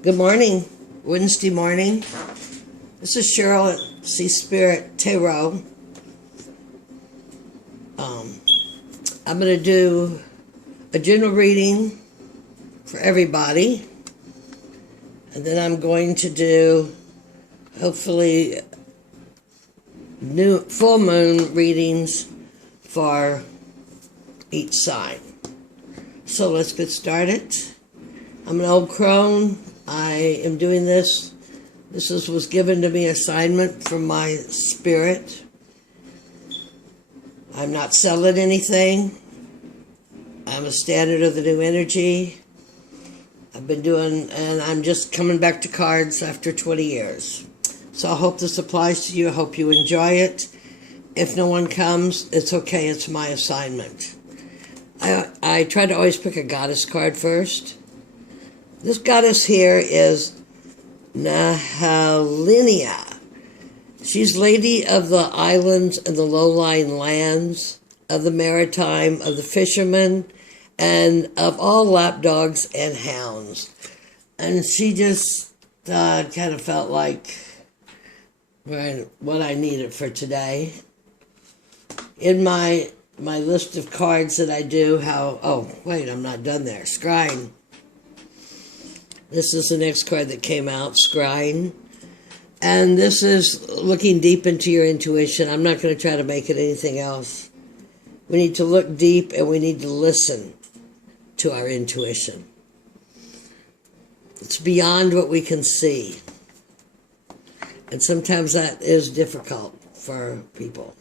Good morning, Wednesday morning. This is Cheryl at Sea Spirit Tarot. I'm going to do a general reading for everybody, and then I'm going to do, hopefully, new full moon readings for each sign. So let's get started. I'm an old crone. I am doing this. This was given to me assignment from my spirit. I'm not selling anything. I'm a standard of the new energy. I've been doing, and I'm just coming back to cards after 20 years. So I hope this applies to you. I hope you enjoy it. If no one comes, it's okay. It's my assignment. I try to always pick a goddess card first. This goddess here is Nahalinia. She's lady of the islands and the low-lying lands, of the maritime, of the fishermen, and of all lapdogs and hounds. And she just kind of felt like what I needed for today. In my list of cards that I do, I'm not done there. Scrying. This is the next card that came out, Scrying. And this is looking deep into your intuition. I'm not going to try to make it anything else. We need to look deep and we need to listen to our intuition. It's beyond what we can see. And sometimes that is difficult for people.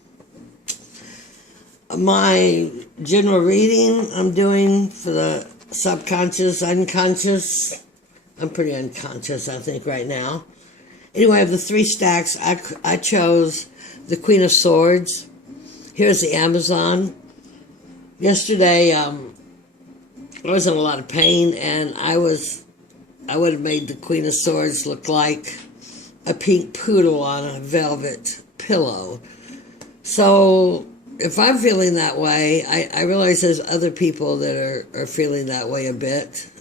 My general reading I'm doing for the subconscious, unconscious. I'm pretty unconscious, I think, right now. Anyway, of the three stacks, I chose the Queen of Swords. Here's the Amazon. Yesterday, I was in a lot of pain, and I would have made the Queen of Swords look like a pink poodle on a velvet pillow. So if I'm feeling that way, I realize there's other people that are feeling that way a bit.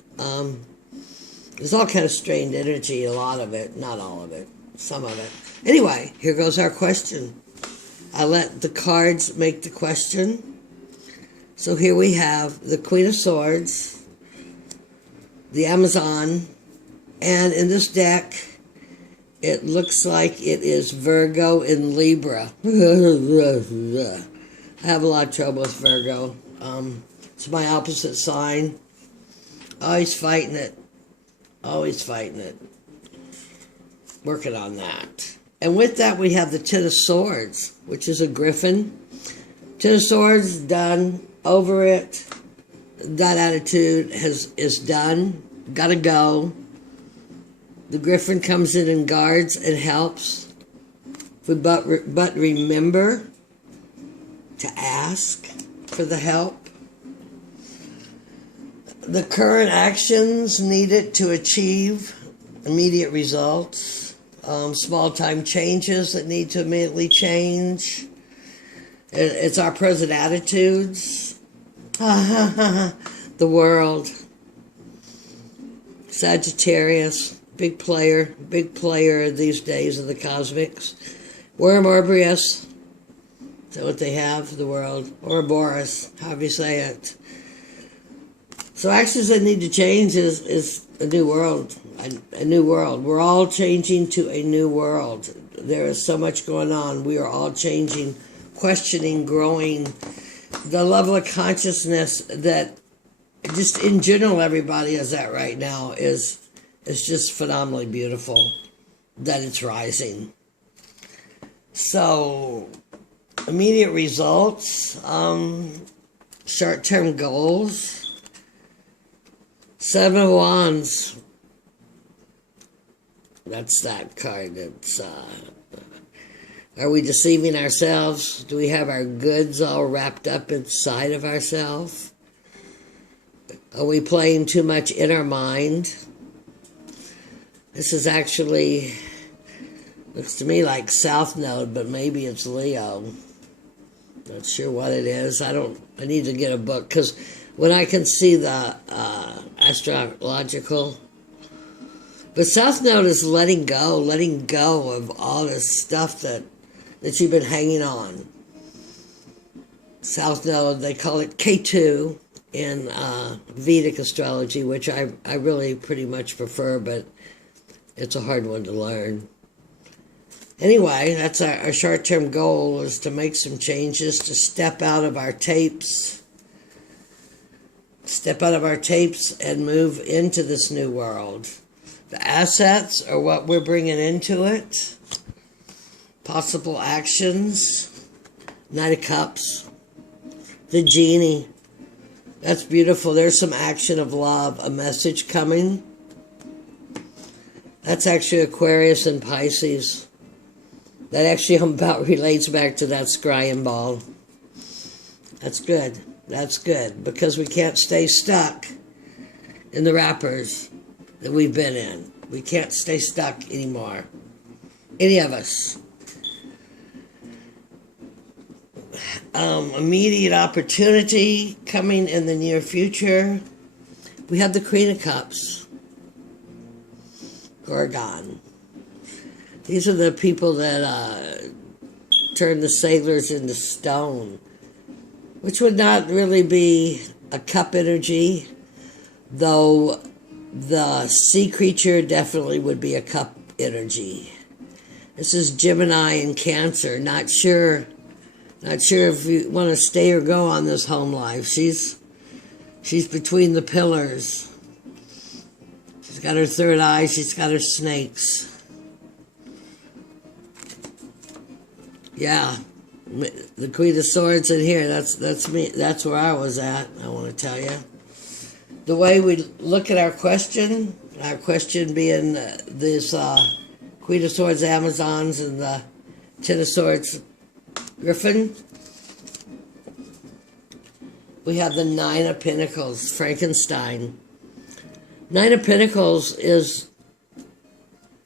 There's all kind of strained energy, a lot of it, not all of it, some of it. Anyway, here goes our question. I let the cards make the question. So here we have the Queen of Swords, the Amazon, and in this deck, it looks like it is Virgo and Libra. I have a lot of trouble with Virgo. It's my opposite sign. Always fighting it. Always fighting it. Working on that. And with that, we have the Ten of Swords, which is a griffin. Ten of Swords, done. Over it. That attitude is done. Gotta go. The griffin comes in and guards and helps. But remember to ask for the help. The current actions needed to achieve immediate results. Small-time changes that need to immediately change. It's our present attitudes. The world. Sagittarius, big player these days of the cosmics. Worm Orbrius, is that what they have? The world. Ouroboros, however you say it. So actions that need to change is a new world. A new world. We're all changing to a new world. There is so much going on. We are all changing, questioning, growing. The level of consciousness that just in general everybody is at right now is just phenomenally beautiful that it's rising. So immediate results, short-term goals. Seven of Wands. That's that card. It's, are we deceiving ourselves? Do we have our goods all wrapped up inside of ourselves? Are we playing too much in our mind? This is actually, looks to me like South Node, but maybe it's Leo. Not sure what it is. I need to get a book, because when I can see the astrological But South Node is letting go of all this stuff that you've been hanging on. South Node, they call it K2 in Vedic astrology, which I really pretty much prefer, but it's a hard one to learn. Anyway, that's our short-term goal, is to make some changes, to step out of our tapes. Step out of our tapes and move into this new world. The assets are what we're bringing into it. Possible actions. Knight of Cups. The Genie. That's beautiful. There's some action of love. A message coming. That's actually Aquarius and Pisces. That actually about relates back to that scrying ball. That's good. That's good. Because we can't stay stuck in the wrappers that we've been in. We can't stay stuck anymore. Any of us. Immediate opportunity coming in the near future. We have the Queen of Cups. Gorgon. These are the people that turn the sailors into stone, which would not really be a cup energy, though the sea creature definitely would be a cup energy. This is Gemini and Cancer. Not sure if you want to stay or go on this home life. She's between the pillars. She's got her third eye. She's got her snakes. Yeah, the Queen of Swords in here. That's me. That's where I was at. I want to tell you. The way we look at our question being this Queen of Swords Amazons and the Ten of Swords Griffin. We have the Nine of Pentacles, Frankenstein. Nine of Pentacles is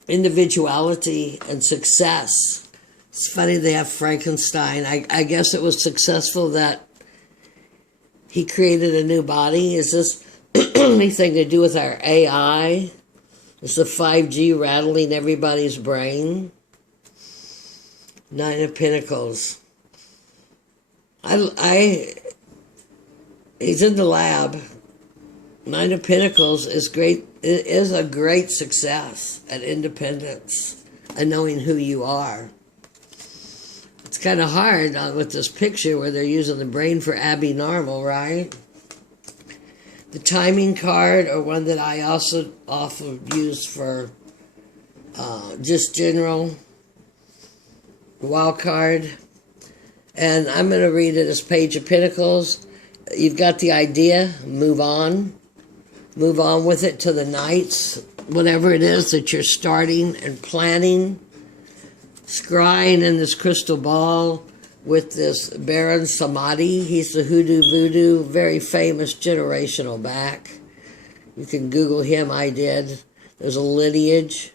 individuality and success. It's funny they have Frankenstein. I guess it was successful that he created a new body. Is this anything to do with our AI? Is the 5G rattling everybody's brain? Nine of Pentacles. He's in the lab. Nine of Pentacles is great. It is a great success at independence and knowing who you are. It's kind of hard with this picture where they're using the brain for Abby Normal, right? The timing card, or one that I also often use for just general wild card. And I'm going to read it as Page of Pentacles. You've got the idea, move on. Move on with it to the Knights. Whatever it is that you're starting and planning. Scrying in this crystal ball with this Baron Samadi. He's the hoodoo voodoo, very famous generational back. You can Google him, I did. There's a lineage.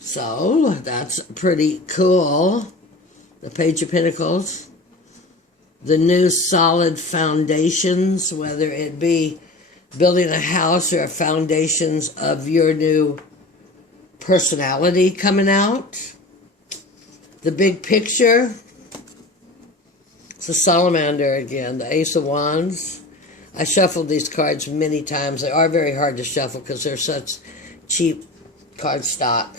So, that's pretty cool. The Page of Pentacles. The new solid foundations, whether it be building a house or foundations of your new personality coming out. The big picture. It's a salamander again, the Ace of Wands. I shuffled these cards many times. They are very hard to shuffle because they're such cheap card stock.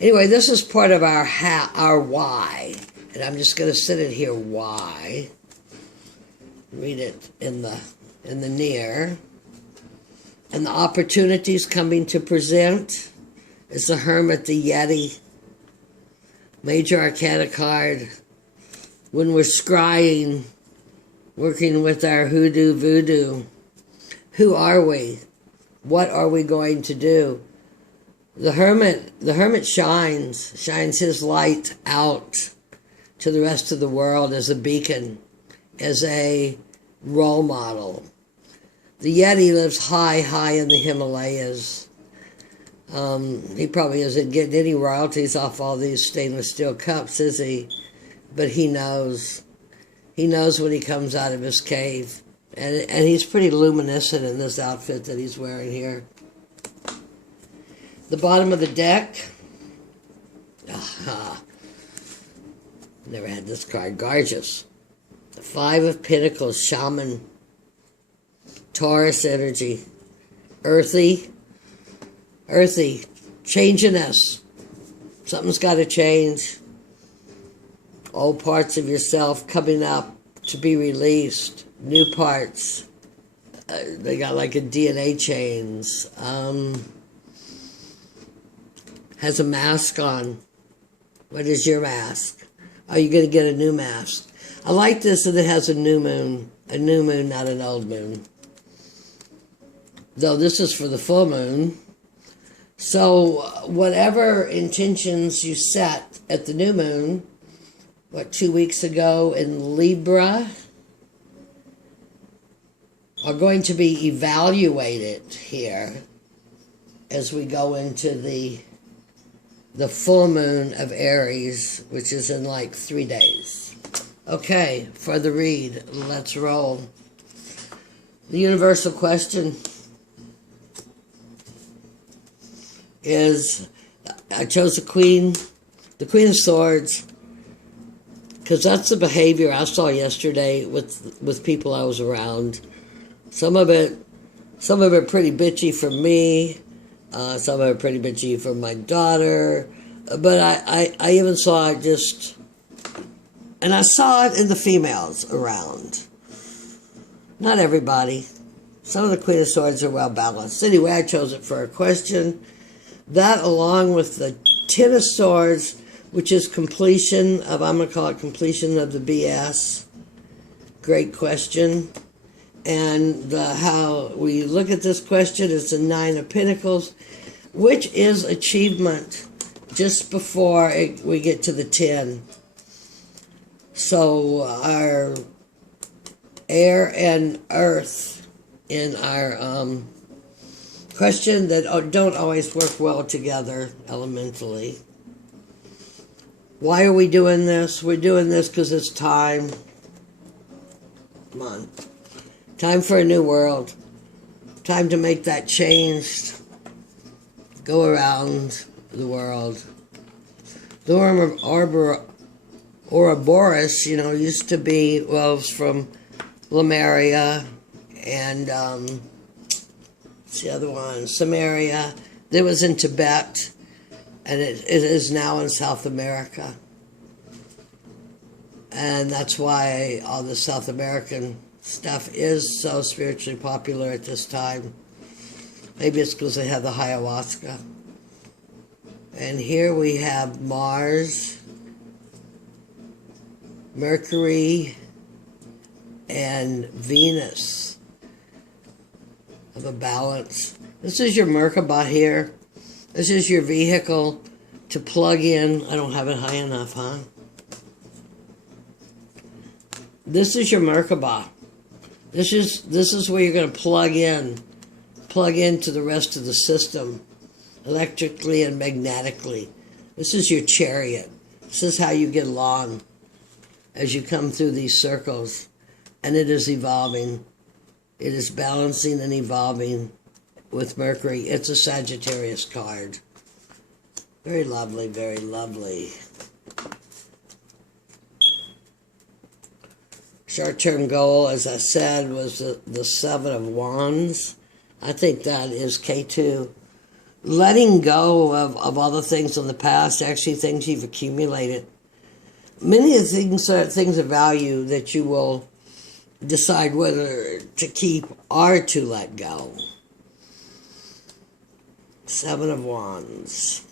Anyway, this is part of our why. And I'm just going to sit it here, why. Read it in the near. And the opportunities coming to present is the Hermit, the Yeti. Major Arcana card. When we're scrying, working with our hoodoo voodoo. Who are we? What are we going to do? The Hermit shines his light out to the rest of the world as a beacon, as a role model. The Yeti lives high in the Himalayas. He probably isn't getting any royalties off all these stainless steel cups, is he? But he knows. He knows when he comes out of his cave And he's pretty luminescent in this outfit that he's wearing here. The bottom of the deck. Aha. Never had this card. Gorgeous. The Five of Pentacles, Shaman. Taurus energy. Earthy. Earthy. Changing us. Something's got to change. Old parts of yourself coming up to be released. New parts. They got like a DNA chains. Has a mask on. What is your mask? Are you going to get a new mask? I like this that it has a new moon. A new moon, not an old moon. Though this is for the full moon. So whatever intentions you set at the new moon, 2 weeks ago in Libra, are going to be evaluated here as we go into the full moon of Aries, which is in like 3 days. Okay, for the read, let's roll. The universal question is, I chose the Queen of Swords, because that's the behavior I saw yesterday with people I was around. Some of it pretty bitchy from me. Some of it pretty bitchy from my daughter. But I even saw it and I saw it in the females around. Not everybody. Some of the Queen of Swords are well balanced. Anyway, I chose it for a question. That, along with the Ten of Swords, which is completion of, I'm going to call it completion of the BS. Great question. And how we look at this question is the Nine of Pentacles, which is achievement just before we get to the 10. So our air and earth in our question that don't always work well together elementally. Why are we doing this? We're doing this because it's time. Come on. Time for a new world. Time to make that change. Go around the world. The worm of Ouroboros, used to be, well, it was from Lemuria and, what's the other one? Samaria. It was in Tibet, and it is now in South America. And that's why all the South American stuff is so spiritually popular at this time. Maybe it's because they have the ayahuasca. And here we have Mars, Mercury, and Venus of a balance. This is your Merkaba here. This is your vehicle to plug in. I don't have it high enough, huh? This is your Merkaba. This is where you're going to plug into the rest of the system, electrically and magnetically. This is your chariot. This is how you get along as you come through these circles. And it is evolving. It is balancing and evolving with Mercury. It's a Sagittarius card. Very lovely, very lovely. Short-term goal, as I said, was the Seven of Wands. I think that is K2. Letting go of all the things in the past, actually things you've accumulated. Many of the things are things of value that you will decide whether to keep or to let go. Seven of Wands.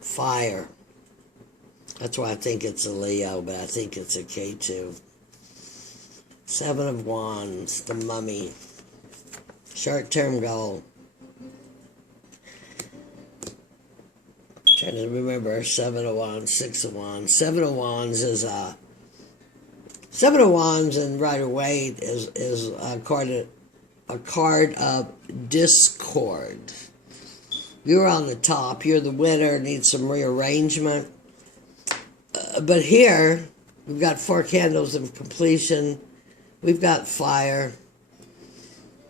Fire. That's why I think it's a Leo, but I think it's a K2. Seven of Wands, the Mummy. Short-term goal. Trying to remember Seven of Wands, Six of Wands. Seven of Wands is Seven of Wands and Rider-Waite is a card of discord. You're on the top. You're the winner. Need some rearrangement. But here we've got 4 candles of completion. We've got fire.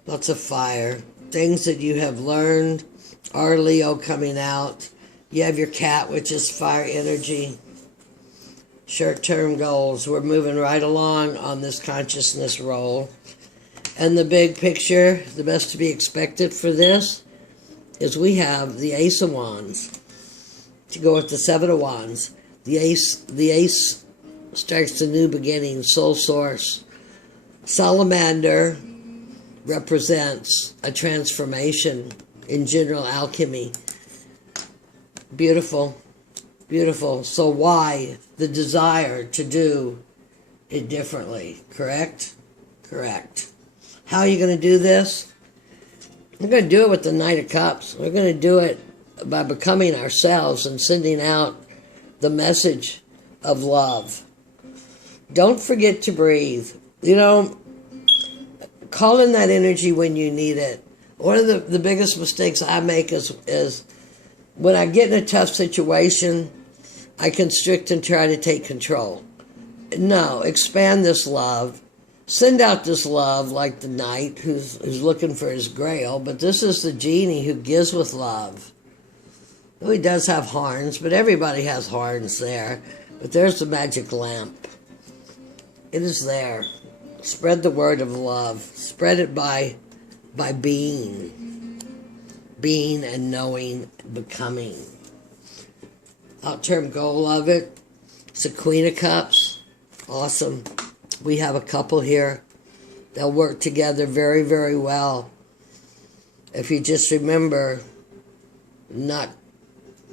Lots of fire. Things that you have learned. Our Leo coming out. You have your cat, which is fire energy. Short-term goals. We're moving right along on this consciousness roll. And the big picture, the best to be expected for this, is we have the Ace of Wands to go with the Seven of Wands. The Ace starts a new beginning, soul source. Salamander represents a transformation in general alchemy. Beautiful, beautiful. So why the desire to do it differently? Correct? Correct. How are you going to do this? We're going to do it with the Knight of Cups. We're going to do it by becoming ourselves and sending out the message of love. Don't forget to breathe. You know, call in that energy when you need it. One of the biggest mistakes I make is when I get in a tough situation, I constrict and try to take control. No, expand this love. Send out this love like the knight who's looking for his grail, but this is the genie who gives with love. Oh, he does have horns, but everybody has horns there. But there's the magic lamp. It is there. Spread the word of love. Spread it by being. Being and knowing, becoming. Out-term goal of it. It's the Queen of Cups. Awesome. We have a couple here. They'll work together very, very well. If you just remember not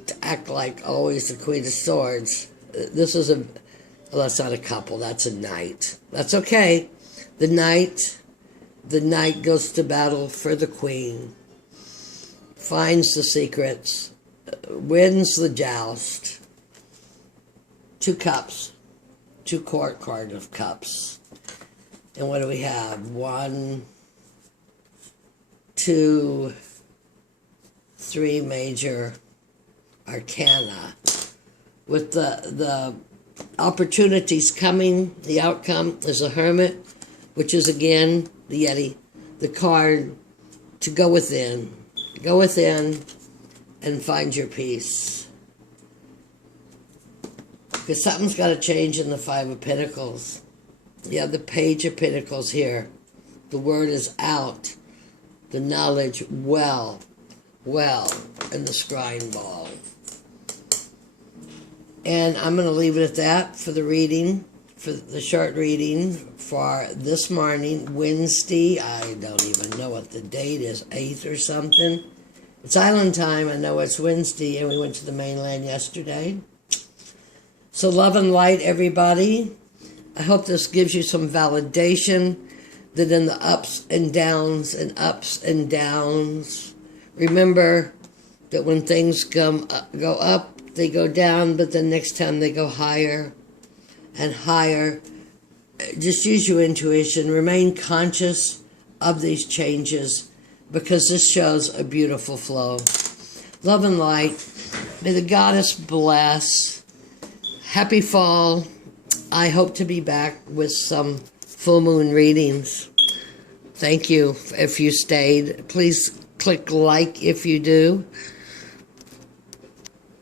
to act like always the Queen of Swords. This is well, that's not a couple. That's a knight. That's okay. The knight goes to battle for the queen, finds the secrets, wins the joust. 2 cups, 2 court card of cups. And what do we have? 1, 2, 3 major arcana. With the opportunities coming, the outcome is a Hermit, which is again the Yeti, the card to go within. Go within and find your peace. Because something's got to change in the 5 of Pentacles. You have the Page of Pentacles here. The word is out. The knowledge well in the scrying ball. And I'm going to leave it at that for the reading, for the short reading for this morning, Wednesday. I don't even know what the date is, 8th or something. It's island time. I know it's Wednesday, and we went to the mainland yesterday. So love and light, everybody. I hope this gives you some validation that in the ups and downs, remember that when things go up, they go down, but then next time they go higher and higher. Just use your intuition. Remain conscious of these changes because this shows a beautiful flow. Love and light. May the goddess bless. Happy fall. I hope to be back with some full moon readings. Thank you if you stayed. Please click like if you do.